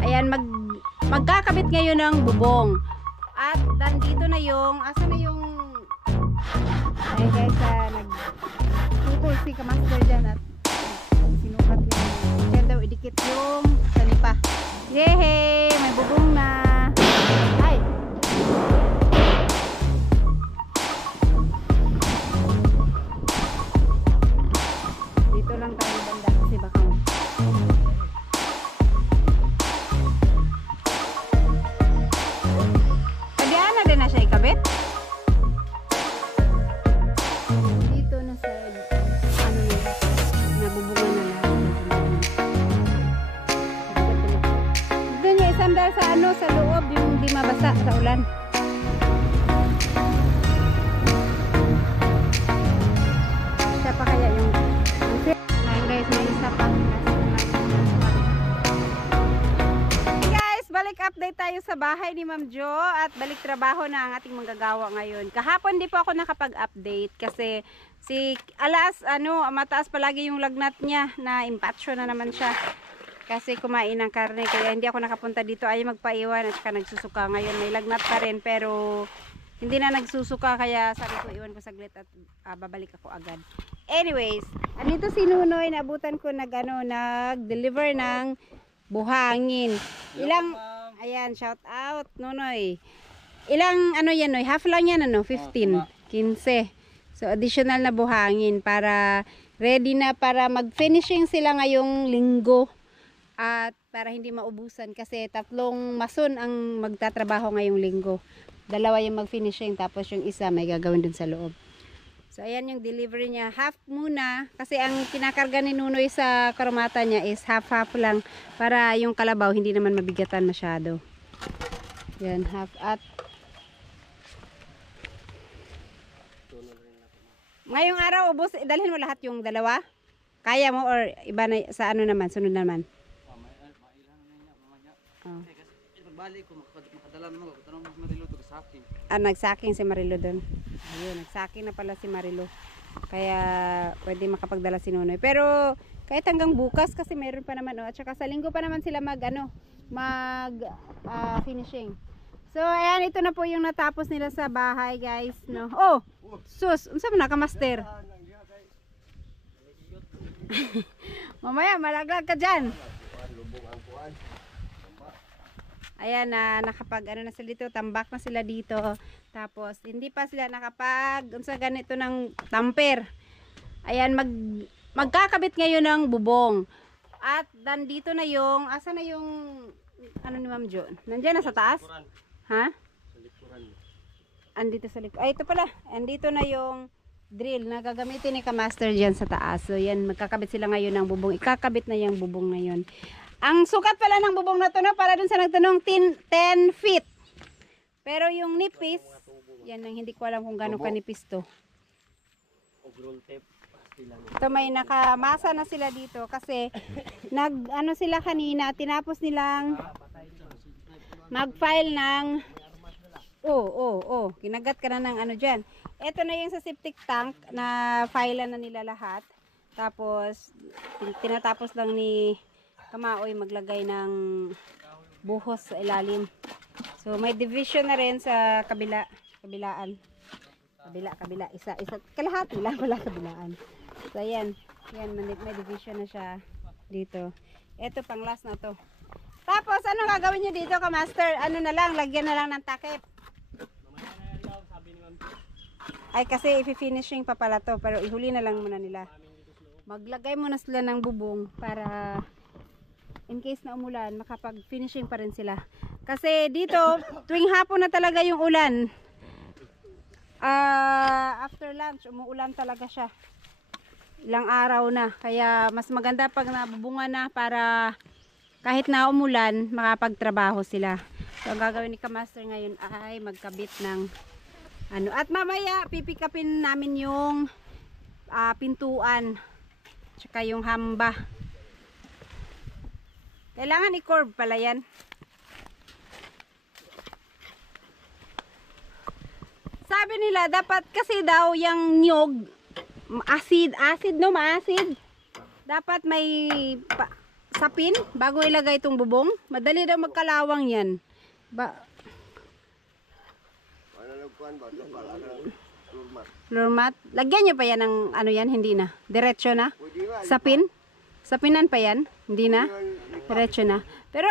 Ayan, magkakabit ngayon ng bubong. At nandito na yung, asa na yung, ay guys, nagtutol si Kamaster dyan at sinukat yung, dyan daw idikit yung salipa. Yehey! May bubong na. Ay! Dito lang tayo banda kasi baka kadiana din na siya ikabit. Dito na sa ano yun, nabubungan na lahat. Doon niya isandal sa ano, sa loob yung di mabasa sa ulan. Siya pa kaya yung ayun guys, may isa pa. Hey guys, balik update tayo sa bahay ni Ma'am Jo at balik trabaho na ang ating manggagawa ngayon. Kahapon di po ako nakapag-update kasi si alas ano, mataas palagi yung lagnat niya, na impatsyo na naman siya. Kasi kumain ng karne kaya hindi ako nakapunta dito, ay magpaiwan at saka nagsusuka. Ngayon may lagnat pa rin pero hindi na nagsusuka kaya sabi ko iwan ko saglit at babalik ako agad. Anyways, andito si Nunoy, naabutan ko nag-deliver ng buhangin. Ilang, ayan, shout out Nunoy. Ilang ano yan Noy? Half lang yan ano? 15, 15. So additional na buhangin para ready na para mag-finishing sila ngayong linggo. At para hindi maubusan kasi 3 mason ang magtatrabaho ngayong linggo. 2 yung mag-finishing tapos yung isa may gagawin dun sa loob. So ayan yung delivery niya. Half muna kasi ang kinakarga ni Nunoy sa karumata niya is half-half lang para yung kalabaw hindi naman mabigatan masyado. Yan, half at ngayong araw ubos, dalhin mo lahat yung 2? Kaya mo or iba na sa ano naman, sunod naman? Oh. Balik ko makadala naman ko tanong Marilo to sa akin. Nagsaking si Marilo doon. Ayun, nagsaking na pala si Marilo. Kaya pwede makapagdala si Nunoy. Pero kahit hanggang bukas kasi meron pa naman at saka sa linggo pa naman sila finishing. So ayan, ito na po yung natapos nila sa bahay, guys, no. Oh, sus, unsa man ka master? Mamaya malaglag ka diyan. Ayan na na sila dito, tambak na sila dito. Tapos hindi pa sila unsa ganito ng tamper. Ayan, magkakabit ngayon ng bubong. At nandito na yung asa na yung ano ni Ma'am Jo? Nandiyan na sa taas? Ha? Sa likuran. Andito sa likuran. Ay, ito pala. Andito na yung drill na gagamitin ni Kamaster diyan sa taas. So yan, magkakabit sila ngayon ng bubong. Ikakabit na yung bubong ngayon. Ang sukat pala ng bubong na to, no, para dun sa nagtanong 10 feet. Pero yung nipis, yan ang hindi ko alam kung gaano kanipis to. Overall tape. Ito may nakamasa na sila dito kasi ano sila kanina, tinapos nilang mag-file ng kinagat ka na ng ano dyan. Ito na yung sa septic tank na file na nila lahat. Tapos tinatapos lang ni Kamaoy maglagay ng buhos sa ilalim. So may division na rin sa kabilaan. Kabila, isa kalahati lang, wala kabilaan. So ayan, may division na siya dito. Ito pang last na to. Tapos ano gagawin niyo dito, Kamaster? Ano na lang, lagyan na lang ng takip. Ay kasi i-finishing pa pala to, pero ihuli na lang muna nila. Maglagay muna sila ng bubong para in case na umulan, makapag-finishing pa rin sila. Kasi dito, tuwing hapon na talaga yung ulan. After lunch, umuulan talaga siya. Ilang araw na. Kaya mas maganda pag nabubunga na para kahit na umulan, makapagtrabaho sila. So, ang gagawin ni Kamaster ngayon ay magkabit ng ano. At mamaya, pipikapin namin yung pintuan. Tsaka yung hamba. Kailangan i-curve pala yan. Sabi nila, dapat kasi daw yung niyog, acid no, maasid. Dapat may sapin bago ilagay itong bubong. Madali daw magkalawang yan. Floor mat. Lagyan nyo pa yan ng ano yan, hindi na. Diretso na. Sapin. Sapinan pa yan, hindi na. Diretso na. Pero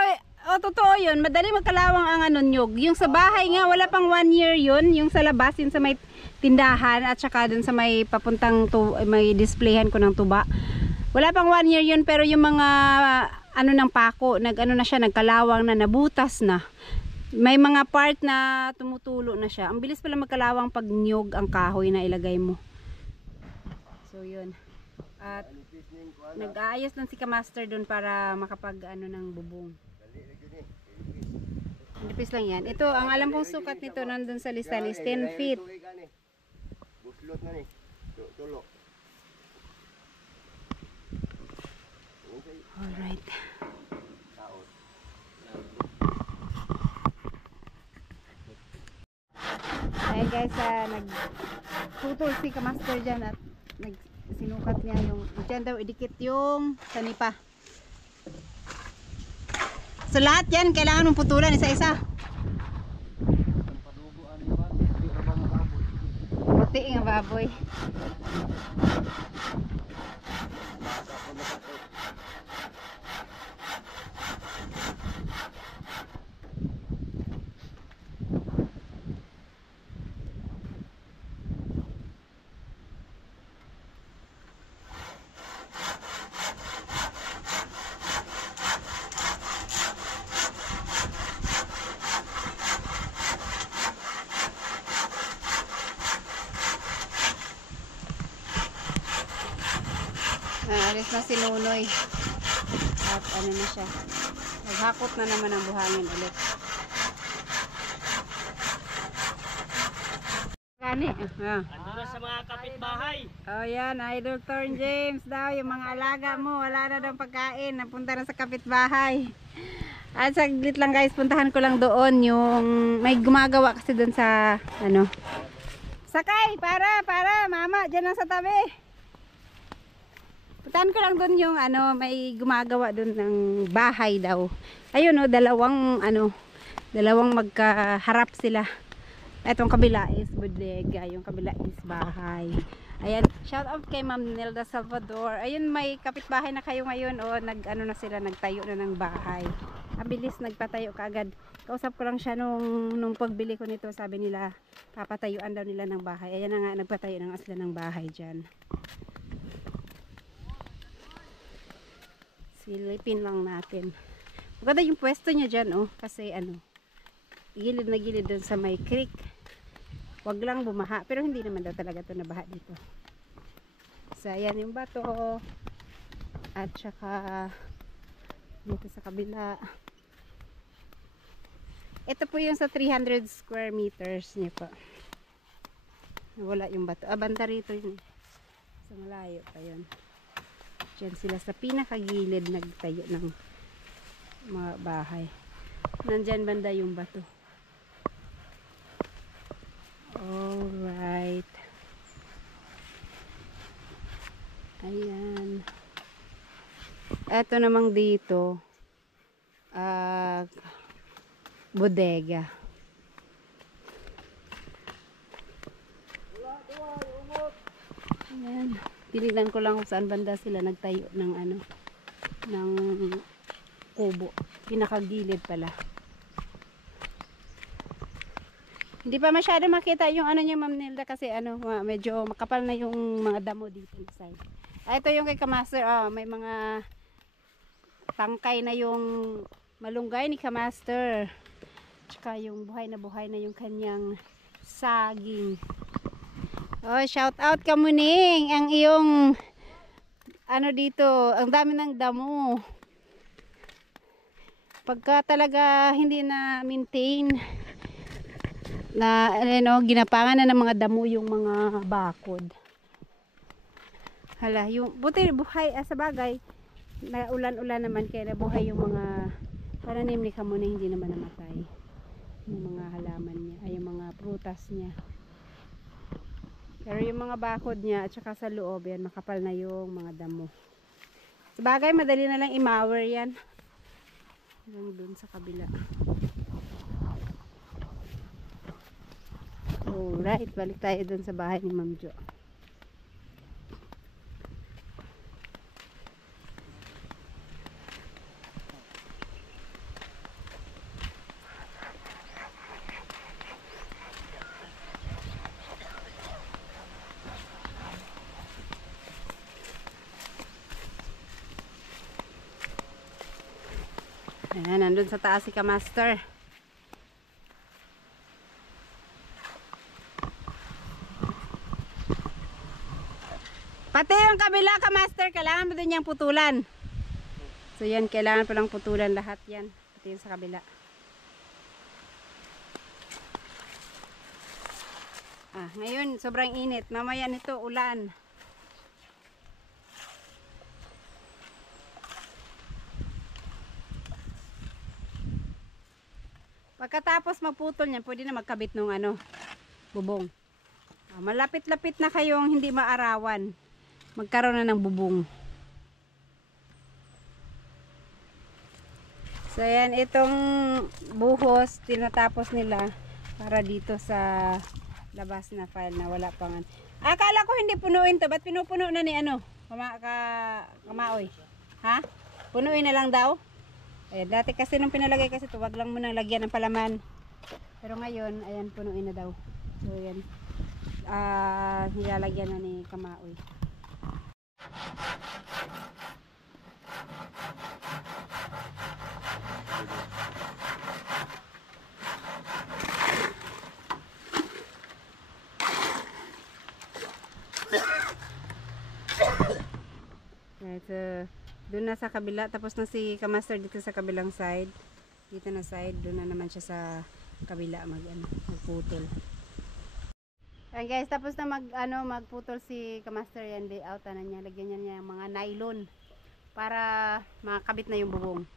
totoo yun, madali magkalawang ang ano nyug. Yung sa bahay nga, wala pang 1 year yun. Yung sa labas, yun sa may tindahan at saka dun sa may papuntang may displayhan ko ng tuba. Wala pang 1 year yun, pero yung mga ano ng pako, nag-ano na siya, nagkalawang na, nabutas na. May mga part na tumutulo na siya. Ang bilis pala magkalawang pag nyug ang kahoy na ilagay mo. So yun. At nag-aayos lang si Kamaster dun para makapag ano ng bubong. Nipis lang yan. Ito, ang alam kong sukat nito nandun sa listahan is 10 feet. Buslot na ni. Tulo. Alright. Ayan guys, nagputol si Kamaster dyan at sinukat niya yung dyan daw idikit yung sanipa. So lahat yan kailangan mong putulan isa-isa. Puti nga baboy. Alis na si Nunoy. At ano na siya. Naghakot na naman ang buhangin ulit. Gani. Ando na sa mga kapitbahay. Oh yan, Idol Torn James daw. Yung mga alaga mo, wala na daw pagkain. Napunta na sa kapitbahay. At saglit lang guys, puntahan ko lang doon. Yung may gumagawa kasi doon sa ano. Sakay, para, mama, dyan lang sa tabi. Puntahan ko lang doon yung ano, may gumagawa doon ng bahay daw. Ayun no, dalawang magkaharap sila. Etong kabila is bodega, yung kabila is bahay. Ayan, shout out kay Ma'am Nelda Salvador. Ayun, may kapitbahay na kayo ngayon o nag-ano na sila, nagtayo na ng bahay. Abilis nagpatayo kaagad. Kausap ko lang siya nung pagbili ko nito, sabi nila papatayuan daw nila ng bahay. Ayan na nga, nagpatayo ng asla ng bahay diyan. Silipin lang natin. Maganda yung pwesto niya dyan, oh. Kasi ano, gilid na gilid dun sa may creek. Wag lang bumaha. Pero hindi naman daw talaga ito nabaha dito. So, ayan yung bato. At saka, dito sa kabila. Ito po yung sa 300 square meters niya po. Wala yung bato. Banda rito yun. Sa malayo pa yun. Diyan sila sa pinakagilid nagtayo ng mga bahay. Nandyan banda yung bato. Alright. Ayan. Eto namang dito. Bodega. Ayan. Tinignan ko lang kung saan banda sila nagtayo ng ano, ng kubo. Pinakagilid pala. Hindi pa masyado makita yung ano niya, Ma'am Nelda, kasi ano, medyo makapal na yung mga damo dito sa side. Ito yung kay Kamaster, may mga tangkay na yung malunggay ni Kamaster. Tsaka yung buhay na yung kanyang saging. Oh, shout out ka Muning, ang iyong ano dito, ang dami ng damo. Pagka talaga hindi na maintain na ano, ginapangan na ng mga damo yung mga bakod. Hala, yung buti buhay sa bagay na ulan-ulan naman kaya nabuhay yung mga pananim ni Kamuning, hindi naman namatay. Yung mga halaman niya, ay yung mga prutas niya. Pero yung mga bakod niya at saka sa loob yan, makapal na yung mga damo. Sabagay, madali na lang i-mower yan. Hanggang dun sa kabila. Alright, balik tayo dun sa bahay ni Ma'am Jo. Ayan, nandun sa taas si Kamaster. Pati yung kabila, Kamaster, kailangan mo din yung putulan. So yan, kailangan palang putulan lahat yan. Pati yung sa kabila. Ngayon, sobrang init. Mamaya nito, ulan. Pagkatapos magputol niyan, pwede na magkabit ng bubong. Malapit-lapit na kayong hindi maarawan. Magkaroon na ng bubong. So yan, itong buhos, tinatapos nila para dito sa labas na file na wala pang Akala ko hindi punuin to. Ba't pinupuno na ni Kamaoy? Ha? Punuin na lang daw? Dati kasi nung pinalagay kasi ito, wag lang muna lagyan ng palaman. Pero ngayon, ayan, punuin na daw. So, ayan. Nilalagyan na ni Kamaoy. So, doon na sa kabila, tapos na si Kamaster dito sa kabilang side. Dito na side, doon na naman siya sa kabila magputol. Ayan guys, tapos na magputol si Kamaster, yan layout na niya. Lagyan niya yung mga nylon para makabit na yung bubong.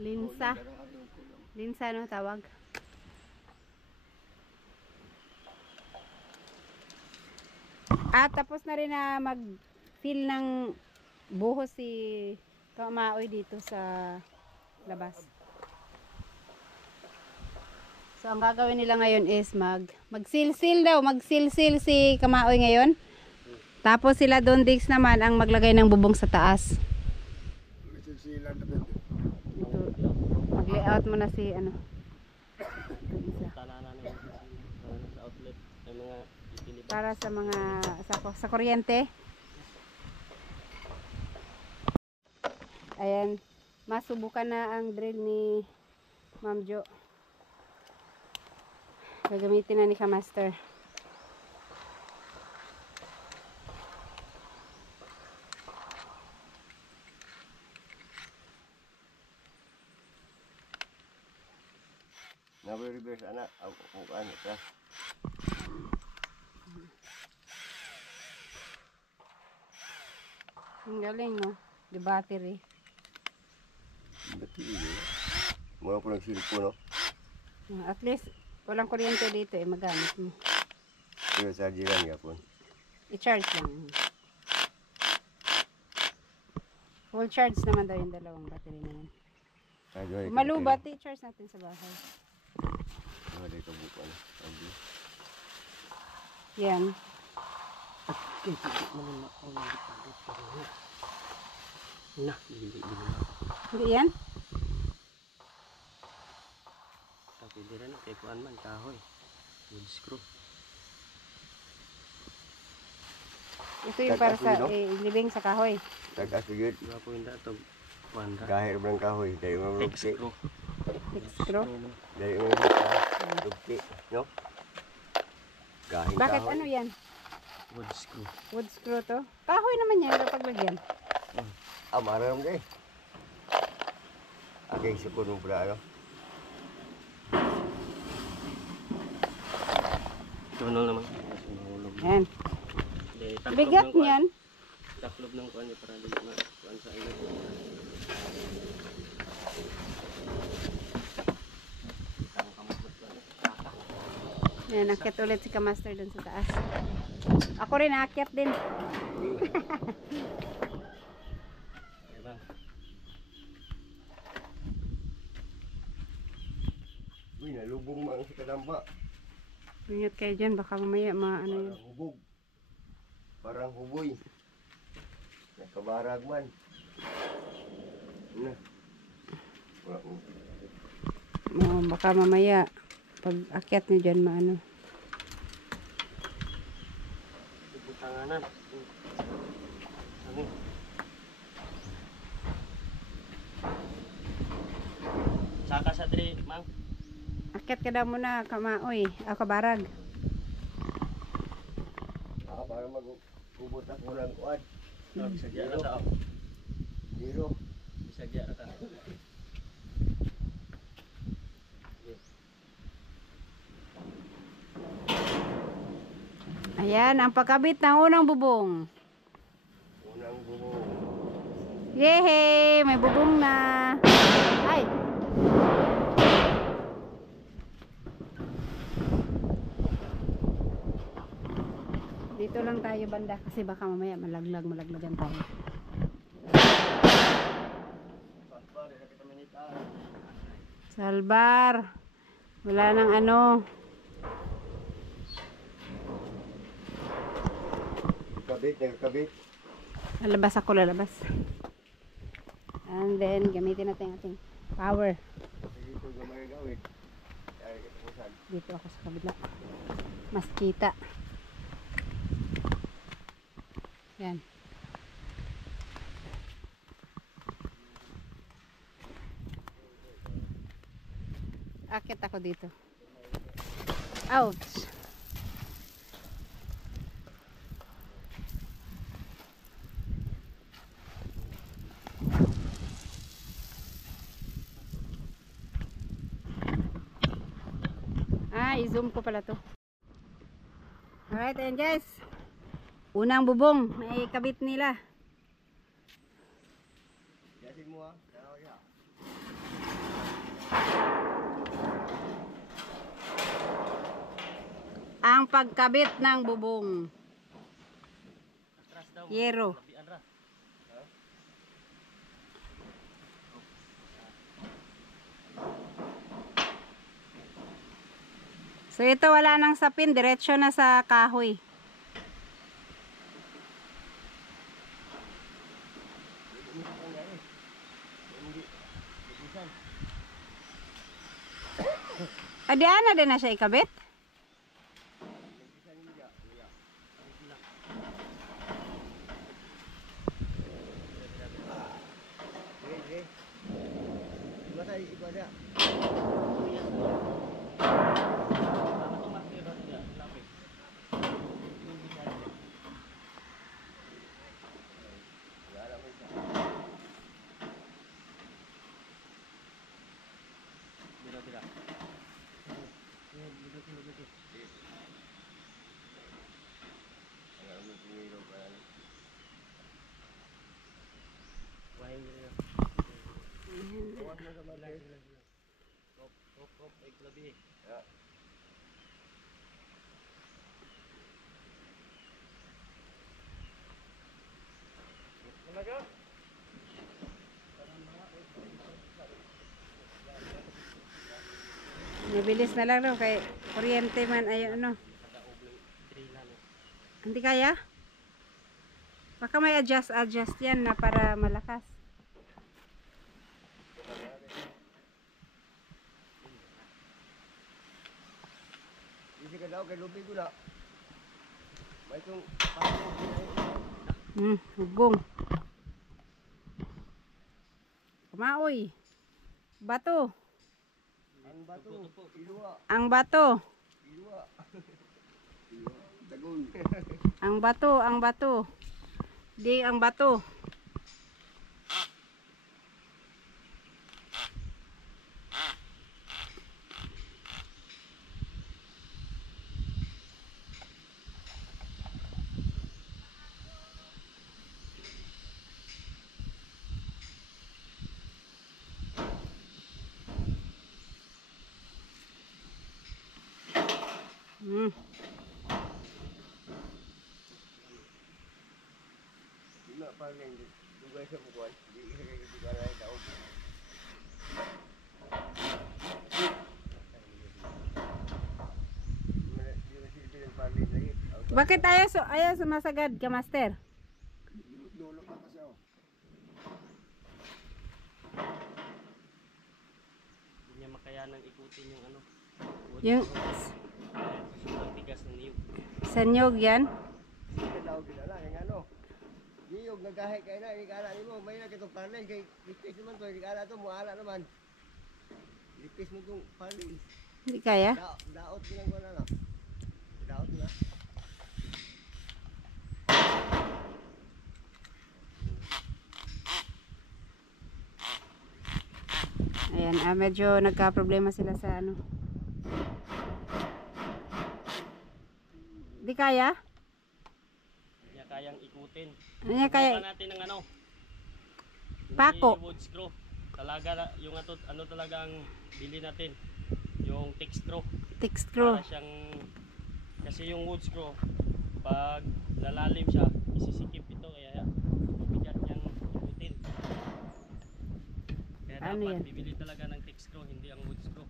Linsa no tawag. At tapos na rin na mag-fill ng buhos si Kamaoy dito sa labas. So ang gagawin nila ngayon is mag-seal-seal daw, mag-seal-seal si Kamaoy ngayon. Tapos sila doon Dix naman ang maglagay ng bubong sa taas. Mag-layout mo na si para sa mga sa kuryente. Ayan, masubukan na ang drill ni Ma'am Jo. Gagamitin na ni Kamaster. Reverse anak, ako ka. Ang galing, no? The battery. Mura po ng silpo, no? At least, walang kuryente dito magamit mo. Pero sa jiran nga po. I-charge lang. Full charge naman daw yung dalawang battery na yan. Malubat, i-charge natin sa bahay. Wala ka buka na. Yan. Hindi yan? Tapi di rin, kay kuan man, kahoy. Wood screw. Ito yung para sa living sa kahoy. Tagas yun. Diba po yung dato? Wanda. Kahit ng kahoy. Dahil mo Fix rugti. screw. Fix screw. Dahil mo rugti. No? Kahit Bakit kahoy. ano yan? Wood screw. Wood screw to? Kahoy naman yan kapag lagyan. Maram deh. Agay sa puno pala, ano? Tunol naman. Yan. Bigat niyan. Taklob ng kuan niya para di na kuan sa iyo. Yan, akit ulit si Kamaster dun sa taas. Ako rin, akit din. Uy, nalubong mo ang sa kadamba. Ingat kayo dyan, baka mamaya ano yun. Parang hubog. Parang huboy. Nakabarag man. Na. Baka mamaya, pag akyat nyo dyan, maano. Ibutanganan. Ano? Saka sa dre, mang. Akyat ka daw muna, kamaoy. Kabarag. Para mag-ubot ako ng kuwan. Bisagya na tao. Zero. Bisagya na tao. Ayan, ang pagkabit ng unang bubong. Unang bubong. Yehey! May bubong na. Ay! Dito lang tayo banda kasi baka mamaya malaglagan tayo. Salbar. Wala nang ano. Nagkabit. Lalabas ako, lalabas. And then, gamitin natin ating power. Dito gamay gawin. Dito ako sa kabila. Mas kita. Yan. Akit ako dito. Ouch! I-zoom ko pala to. Alright, ayan guys. Unang bubong, may kabit nila. Yasin mo ah. Ang pagkabit ng bubong. Yero. So ito wala nang sapin, diretso na sa kahoy. Adiana din na siya ikabit? Mabilis na lang no, kay kuryente man ayun ano. Hindi kaya? Baka may adjust yan na para malakas. Isi ka daw kay lupi ko na. May itong Hugong. Kumaoy. Bato. ang bato. Ilua. Ang bato. Ilua. Dagon. Ang bato, ang bato. Di ang bato. Di na pa rin. Dugay sa bukuan. Di ka kaya daog. Bakit ayaw sumasagad ka, master? Dulo pa kasi oh. Hindi niya makayanang ikutin yung ano. Yung Sobrang tigas ng niyog. sa nyog yan. Sige daw kinala kay ano. Giyog nagahe kay na ikala nimo may na kitong parley kay lipis naman to ikala to muala naman. Lipis mo tong parley. Hindi kaya. Daot kinang wala na. Daot na. Ayan, medyo nagka-problema sila sa ano. Hindi kaya? Hindi niya kayang ikutin. Ano niya kaya? Subukan natin ng ano. Pako. Hindi wood screw. Talaga yung ano talagang bili natin. Yung thick screw. Thick screw. Para siyang kasi yung wood screw pag lalalim siya isisikip ito kaya mabigat niyang ikutin. Kaya Ano dapat yan? bibili talaga ng thick screw hindi ang wood screw.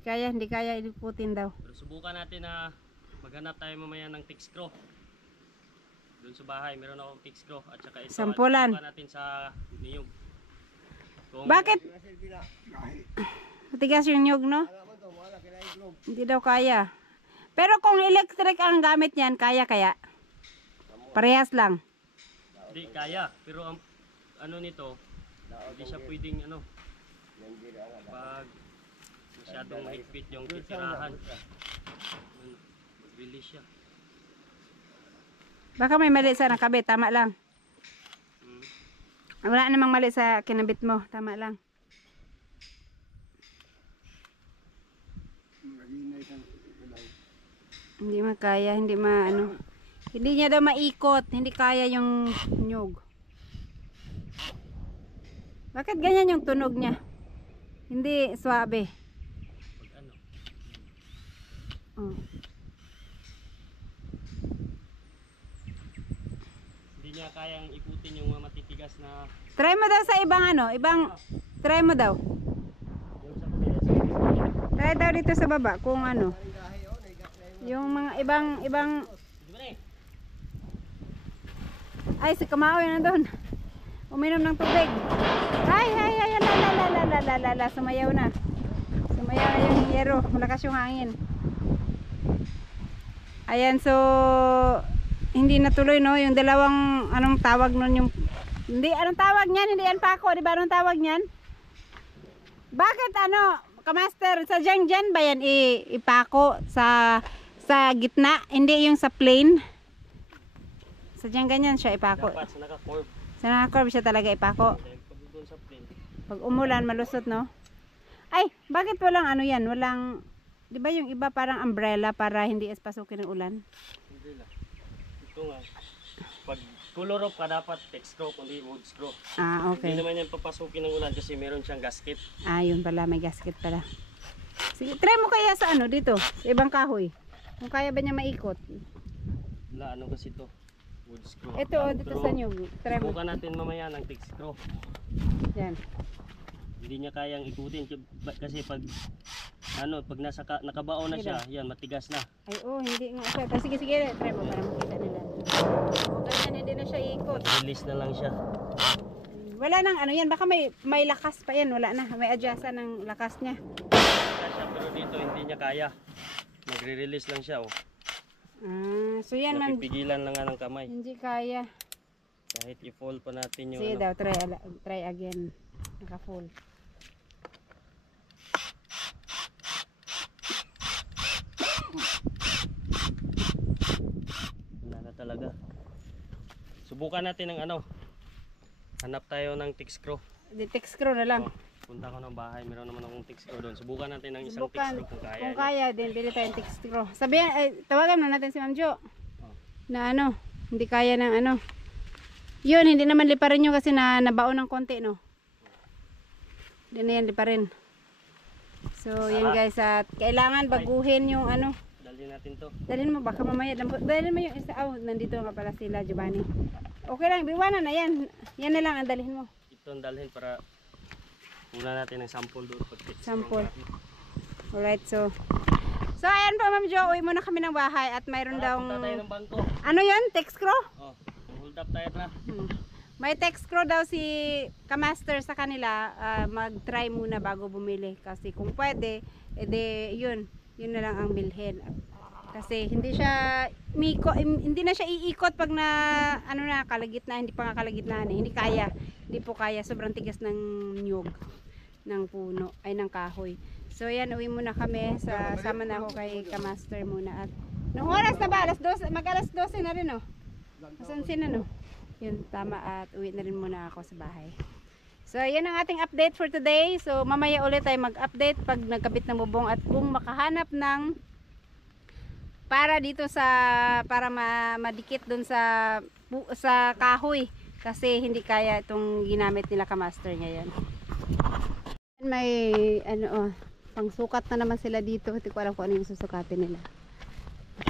Hindi kaya ikutin daw. Pero subukan natin na maghanap tayo mamaya ng thick screw. Doon sa bahay meron akong thick screw at saka ito. Sampulan. Subukan natin sa niyog. Bakit? Kasi pila. Gahe. Matigas yung nyog, no? Ala mo to muala kay iglog. Hindi daw kaya. Pero kung electric ang gamit niyan, kaya. Parehas lang. Hindi kaya, pero ang ano nito, hindi siya pwedeng ano, Yan dira nga. pag masyadong mahigpit yung titirahan. Ano, mag-release siya. Baka may mali sa nakabit, tama lang. Hmm. Wala namang mali sa kinabit mo, tama lang. Naginay kang ilaw. Hindi makaya, hindi niya daw maikot, hindi kaya yung nyog. Bakit ganyan yung tunog niya? Hindi swabe. Pag ano, Oh. hindi niya kayang ikutin yung mga matitigas na Try mo daw sa try mo daw. yung sa kanila. Try daw dito sa baba kung ano. Yung mga ibang Di ba na eh? ay si Kamao yun nandun. Uminom ng tubig. Ay la sumayaw na. Sumayaw na yung yero, malakas yung hangin. Ayan, so hindi natuloy, no, yung dalawang anong tawag nun yung anong tawag niyan, hindi yan pako, di ba anong tawag niyan? Bakit ano, kamaster, sa dyan ba yan ipako sa gitna, hindi yung sa plain? Sa dyan ganyan siya ipako. Dapat sa naka-curve. Sa naka-curve siya talaga ipako. Dahil pag doon sa plane, Pag umulan, malusot, no? Ay, bakit walang ano yan? Walang, di ba yung iba parang umbrella para hindi pasukin ng ulan? hindi lang. Ito nga, pag color off ka dapat thick screw kundi wood screw. Ah, Hindi okay. naman yan papasukin ng ulan kasi meron siyang gasket. Ah, yun pala, may gasket pala. Sige, try mo kaya sa ano, dito, sa ibang kahoy. Kung kaya ba niya maikot. Wala, ano kasi ito? Wood screw. Ito, dito Pero sa nyug. Try mo. subukan natin mamaya ng thick screw. Yan. Hindi niya kayang ikutin kasi pag nakabaon na siya, yan matigas na. Ay, oh, hindi nga siya. Sige, try mo para makita nila. O, ganyan, hindi na siya iikot. Release na lang siya. Wala nang ano yan, baka may lakas pa yan. Wala na, may adjustan ng lakas niya. Kaya siya, pero dito hindi niya kaya. Magre-release lang siya. Oh. Ah, so yan man, Napipigilan lang nga ng kamay. hindi kaya. Kahit i-fall pa natin yung Sige ano. daw, try again. Naka-full. Wala na talaga. Subukan natin ng ano. Hanap tayo ng thick screw. Detect screw na lang. Oh, punta ko ng bahay, meron naman akong thick screw doon. Subukan natin ng isang thick Subukan. screw kung kaya. Kung niya. kaya, din bili tayong detect screw. Sabihan, tawagan mo natin si Ma'am Jo. Oh. Na ano, hindi kaya ng ano. Yun, hindi naman liparin nyo kasi nabaon ng konti, no? Hindi na yan liparin. So, yan guys, at kailangan baguhin yung ano. Dalhin natin to. Dalhin mo, baka mamaya. Dalhin mo yung isa. Oh, nandito nga pala sila, Giovanni. Okay lang, biwanan na yan. Yan na lang ang dalhin mo. Ito ang dalhin para muna natin ng sample doon. Sample. Alright, so So ayan po Ma'am Jo, uwi muna kami ng bahay at mayroon daw Punta tayo ng bangko. ano yun? Text crow? Oh, hold up tayo na. May text crow daw si Kamaster sa kanila, mag-try muna bago bumili kasi kung pwede, edi yun na lang ang bilhin. Kasi hindi na siya iikot pag na ano na kalagitnaan, hindi pa nga kalagitnaan hindi kaya. Hindi po kaya, sobrang tigas ng niyog ng puno ay ng kahoy. So yan, uwi muna kami sama na ako kay Kamaster muna at nung oras na ba? Mag-alas 12 na rin Asan no? Yun, tama at uwi na rin muna ako sa bahay. So yan ang ating update for today. So mamaya ulit tayo mag-update pag nagkabit ng bubong at kung makahanap ng para dito para madikit dun sa kahoy kasi hindi kaya itong ginamit nila Kamaster ngayon. May pangsukat na naman sila dito. Hindi ko alam kung ano yung susukatin nila.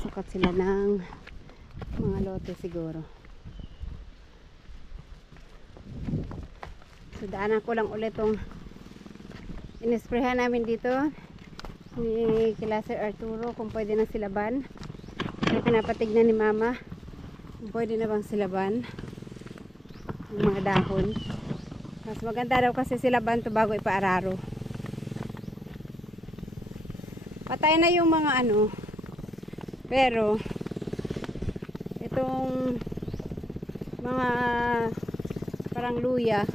Sukat sila ng mga lote siguro. So daanan ko lang ulit tong inisprehan namin dito ni kila Sir Arturo kung pwede na silaban. Kaya pinapatignan ni Mama kung pwede na bang silaban yung mga dahon. Mas maganda daw kasi silaban to bago ipaararo. Patay na yung mga pero itong mga parang luya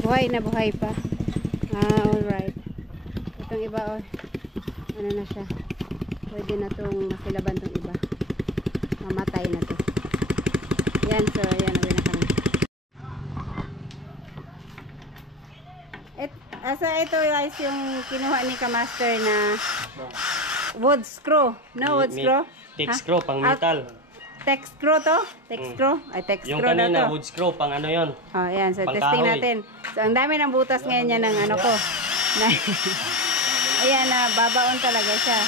buhay na buhay pa. Alright, itong iba ano na siya, pwede na itong masilaban tong iba, mamatay na to. Yan, so ayan, uwi na kami. Ito guys yung kinuha ni Kamaster na wood screw. No, wood screw? Text screw, pang metal. Text screw to? Text screw? Ay, text Yung screw na kanina, to. wood screw, pang ano yun? Oh, yan. So, Pang testing kahoy. natin. So, ang dami ng butas ngayon yan ng ano ko. Ayan, babaon talaga siya.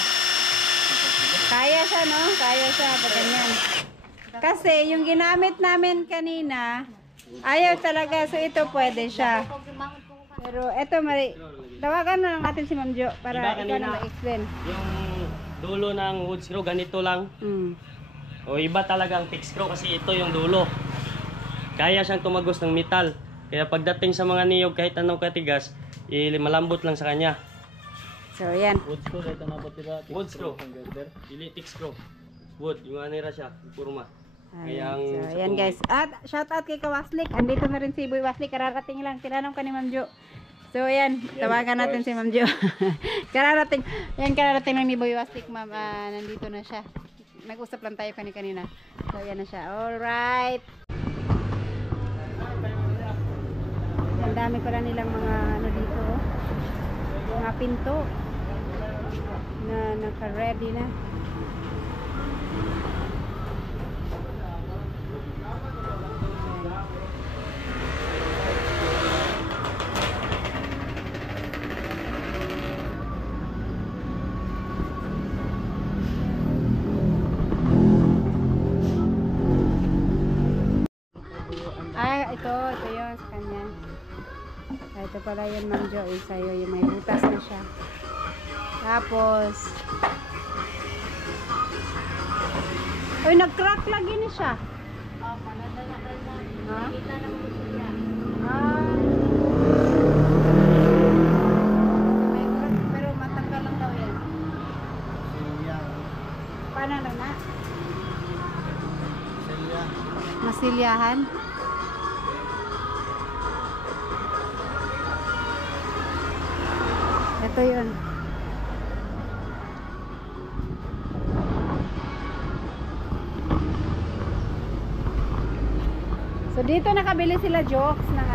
Kaya siya, no? Kaya siya, pag ganyan. Kasi, yung ginamit namin kanina, ayaw talaga. So, ito pwede siya. Pero, ito, tawagan na lang natin si Ma'am Jo para Diba ikaw kanina? na ma-explain. Yung dulo ng wood screw, ganito lang. O iba talaga ang text screw kasi ito yung dulo. Kaya siyang tumagos ng metal. Kaya pagdating sa mga niyog kahit anong katigas, malambot lang sa kanya. So, yan. Wood screw, kahit anong katigas. Wood screw. Dili text screw. Wood, yung anira siya, purma. Kaya ang So, yan guys. At shout out kay Kawaslik. Andito na rin si Boy Waslik. Kararating lang. Tinanong ka ni Ma'am Jo. So, ayan. Tawagan natin si Ma'am Jo. kararating lang ni Boy Waslik, Ma'am. Nandito na siya. Nag-usap lang tayo kanina. So, ayan na siya. Alright. Ang dami ko na nilang mga dito. Mga pinto. Na naka-ready na. Ito yun sa kanya. Ito pala yun Ma'am Jo, sa'yo yung may butas na siya. Tapos nag-crack lagi na siya. Ha? May crack, pero matanggal lang daw yan. Paano na? Masilyahan? Ito yun. So dito nakabili sila jokes ng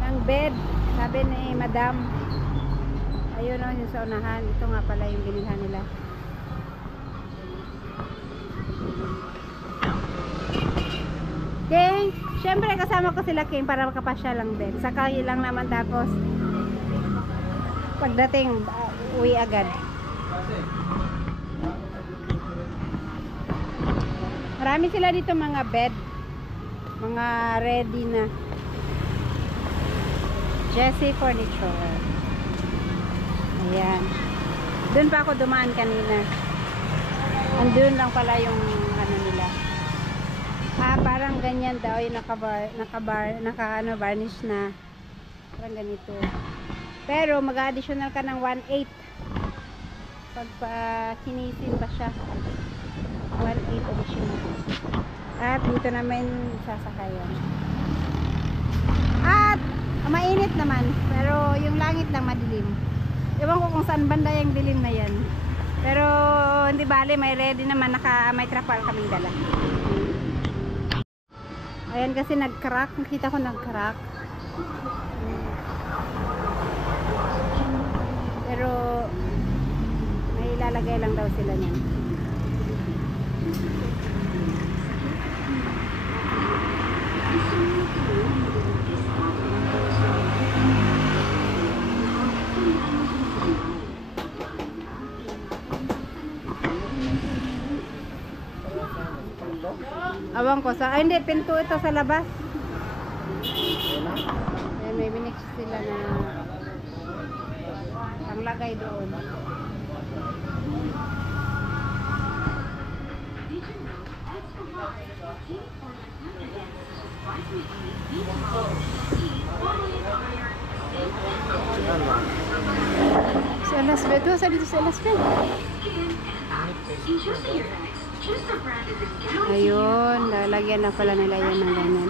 ng bed. Sabi ni Madam. Ayun yung sa unahan. Ito nga pala yung binilhan nila. King, syempre kasama ko sila King para makapasya lang din. Sakay lang naman tapos pagdating uwi agad. Marami sila dito mga bed, mga ready na. Jesse Furniture. Ayan. Doon pa ako dumaan kanina. Andun lang pala yung ano nila. Parang ganyan daw yung varnish na. Parang ganito. Pero mag-additional ka ng 1/8. Pag kinisin pa siya. 1/8 additional. At dito naman sasakayan. At mainit naman. Pero yung langit lang madilim. Ewan ko kung saan banda yung dilim na yan. Pero hindi bale, may ready naman, may trapal kaming dala. Ayan kasi nag-crack, nakita ko nag-crack. Pero may ilalagay lang daw sila niyan. Awang ko sa, hindi, pinto ito sa labas. Ayan, may minix sila na panglagay doon. Si Alaspe, doon sa dito si Alaspe. Ayun, lalagyan na pala nila yan ng ganyan.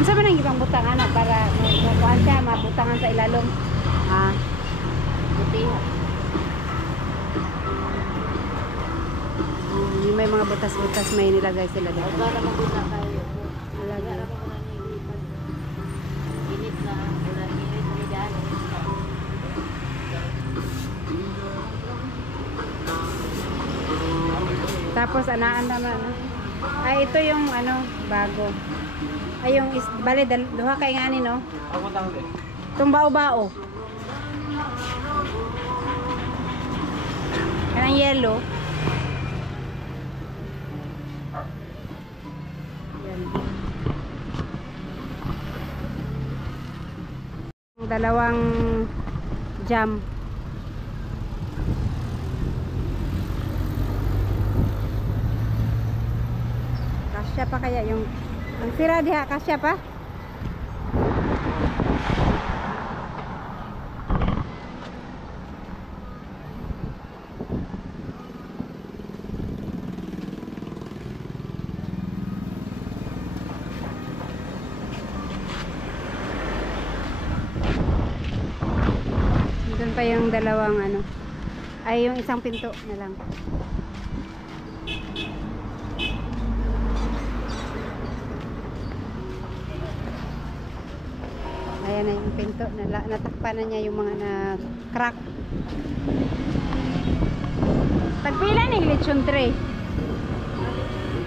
Ang sabi ng ibang butangan para makuhaan siya, mabutangan sa ilalong. Buti. Yung may mga butas-butas may nilagay sila dito. Para mabuta kayo. Nilagay. Init na. Wala init na dyan. Tapos anaan naman. Ay, ito yung ano, bago. Ay, yung bale, duha kay nga ni, no? Ako tang din. Itong bao-bao. Kanang yellow. Yan. Ang dalawang jam. Kasya pa kaya yung ang sira diha, kasya pa? Doon pa yung dalawang ano, ay yung isang pinto na lang. Ayan na yung pinto, natakpan na niya yung mga na-crack. Tagpila ni lechon tray.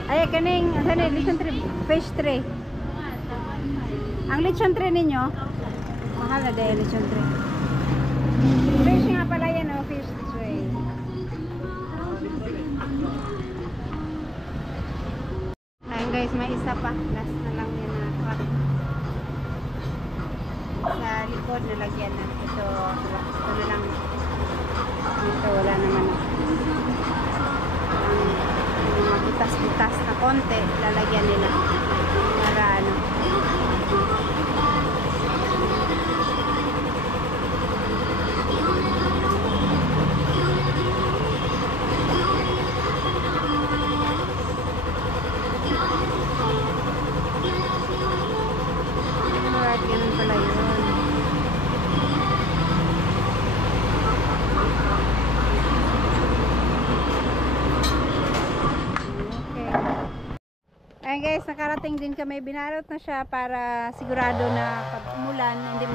Ay, kaning, asan na lechon tray? Fish tray. Ang lechon tray ninyo, mahal na dahil lechon tray. Fish nga pala yan, oh, fish tray. Ayun guys, may isa pa. Last na lang yan na crack. Sa likod nalagyan na ito na lang ito wala naman mga butas-butas na konti lalagyan nila para ano ganun pala yun. guys, nakarating din kami. Binalot na siya para sigurado na pag umulan, hindi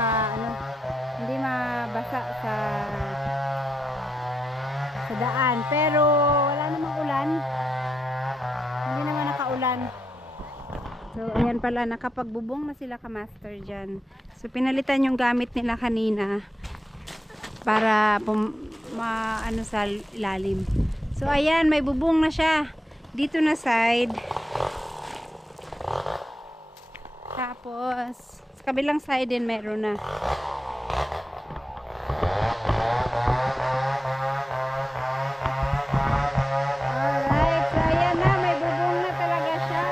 mabasa sa daan. Pero wala namang ulan. Hindi naman nakaulan. So, ayan pala, nakapagbubong na sila ka-master dyan. So, pinalitan yung gamit nila kanina para sa ilalim. So, ayan, may bubong na siya. Dito na side. Tapos, sa kabilang side din meron na. Alright, so ayan na, may bubong na talaga siya.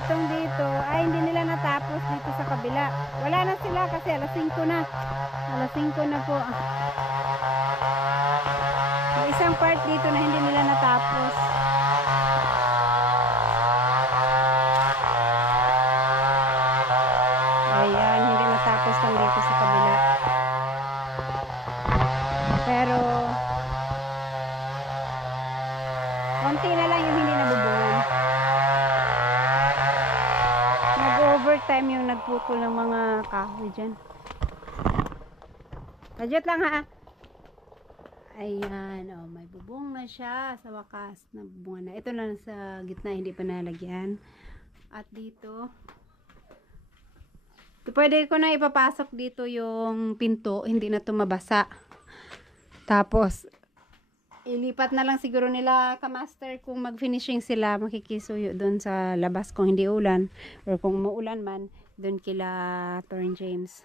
Itong dito, ay hindi nila natapos dito sa kabila. Wala na sila kasi alas 5 na. Alas 5 na po. May isang part dito na hindi nila natapos. Ayan, hindi natapos lang dito sa kabila. Pero konti na lang yung hindi nabubungan. Nag-overtime yung nagputol ng mga kahoy dyan. Budget lang ha. Ayan, oh, may bubong na siya sa wakas. Nabubungan na. Ito lang sa gitna, hindi pa nalagyan. At dito, pwede ko na ipapasok dito yung pinto, hindi na ito mabasa. Tapos, ilipat na lang siguro nila ka-master kung mag-finishing sila, makikisuyo doon sa labas kung hindi ulan. Or kung maulan man, doon kila Torn James.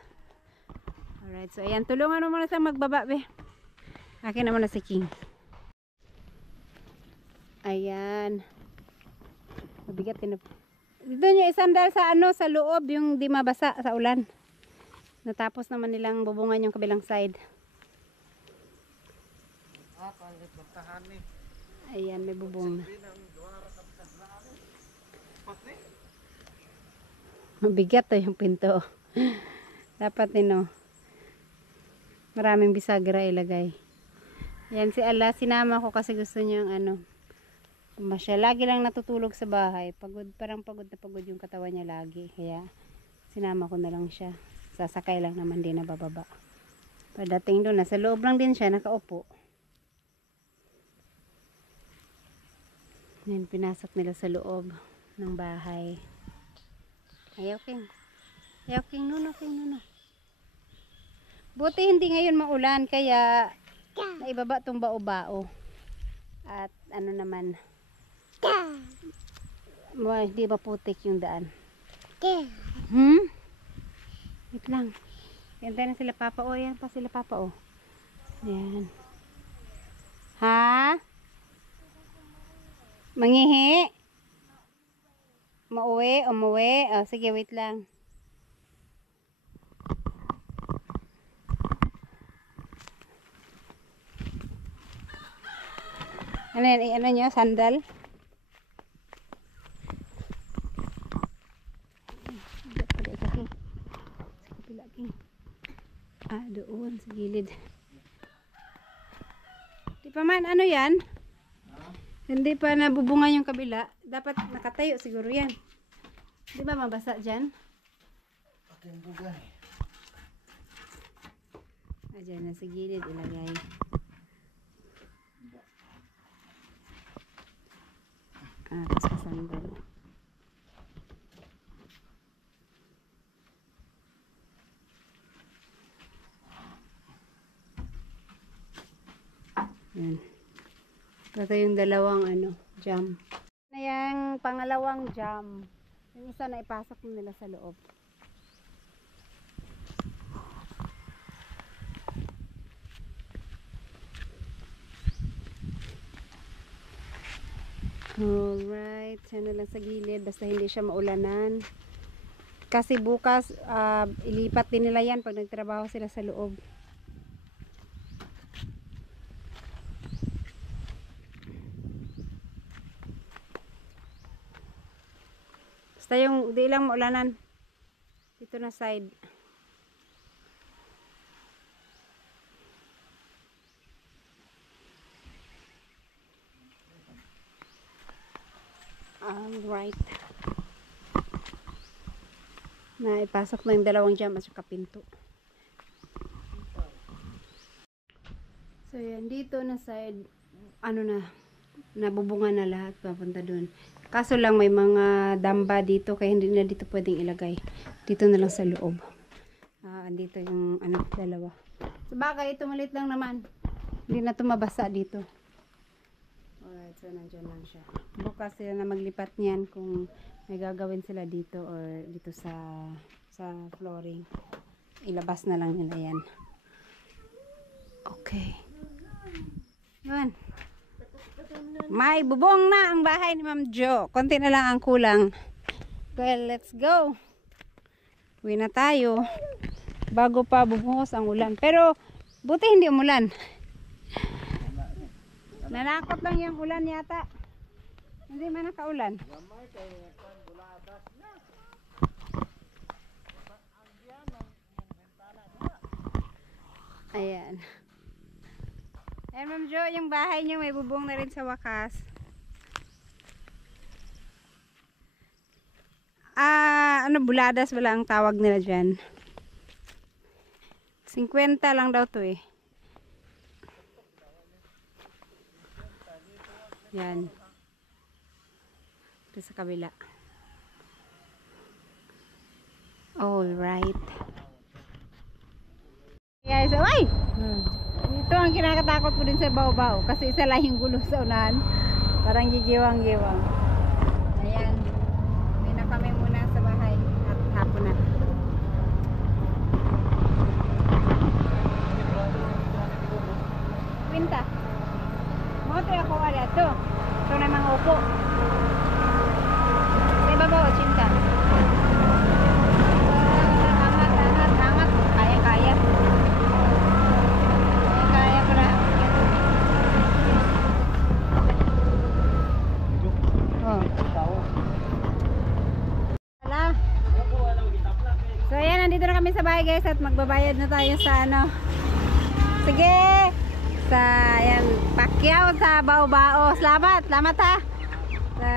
Alright, so ayan, tulungan mo muna sa magbaba, be. Akin naman na si King. Ayan. Mabigat din na. Dito nyo isandal sa sa loob, yung di mabasa sa ulan. Natapos naman nilang bubungan yung kabilang side. Ayan, may bubong na. Mabigat to yung pinto. Dapat maraming bisagra ilagay. Yan si Ala, sinama ko kasi gusto niyang siya lagi lang natutulog sa bahay. Parang pagod na pagod yung katawan niya lagi. Kaya sinama ko na lang siya. Sasakay lang naman din na bababa. Pagdating doon, nasa loob lang din siya, nakaupo. Yan, pinasok nila sa loob ng bahay. Ayaw, King. Ayaw, King. Nuno, King. Nuno. Buti hindi ngayon maulan, kaya naibaba tong bao-bao. At naman, hindi ba putik yung daan? Wait lang. Ganda na sila papa. O, yan pa sila papa. O. Yan. Ha? Mangihi? Mauwi? Umuwi? O, sige, wait lang. Ano yan? Ano nyo? Sandal? Doon sa gilid. Di pa man, ano yan? Hindi pa nabubungan yung kabila. Dapat nakatayo siguro yan. Di ba mabasa dyan? Dyan na sa gilid ilagay. Tapos kasandal. Yan. Ito yung dalawang jam. Na yung pangalawang jam. Yung isa na ipasok nila sa loob. Alright. Sana lang sa gilid. Basta hindi siya maulanan. Kasi bukas, ilipat din nila yan pag nagtrabaho sila sa loob. Basta yung di lang maulanan. Dito na side. Right. Na ipasok na yung dalawang jam at saka pinto. So yan, dito na side, ano na, nabubunga na lahat papunta doon. Kaso lang may mga damba dito kaya hindi na dito pwedeng ilagay. Dito na lang sa loob. Andito yung ano, dalawa. So bagay, ito maliit lang naman. Hindi na ito mabasa dito. Alright, so nandyan lang siya. Bukas sila na maglipat niyan kung may gagawin sila dito or dito sa flooring. Ilabas na lang nila yan. Okay. Yun. May bubong na ang bahay ni Ma'am Jo. Konti na lang ang kulang. Well, let's go. Uwi na tayo. Bago pa bumuhos ang ulan. Pero, buti hindi umulan. Nanakot lang yung ulan yata. Hindi man nakaulan. Ayan. Ayan, Ma'am Jo, yung bahay niyo may bubong na rin sa wakas. Ano, buladas wala ang tawag nila dyan. 50 lang daw to eh. Yan. Ito sa kabila. Alright. Guys, ay! Ito ang kinakatakot ko din sa baw-baw. Kasi isa lang yung gulo sa unahan. Parang gigiwang-giwang. Ayan. Hindi na kami muna sa bahay. At hapon na. Pinta. Moto ako wala ito. Ito na mga upo. Sa ibabaw, cinta. Angat. Kaya-kaya. Kaya ko na. Oh. Wala. So ayan, nandito na kami sa bahay guys at magbabayad na tayo sa ano. Sige! Sa ayan, Pacquiao sa Bao-Bao. Salamat ha. Sa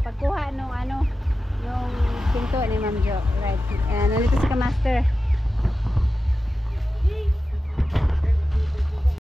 pagkuha nung ano, nung pinto ni Ma'am Jo. Right. Ayan, nandito si Kamaster.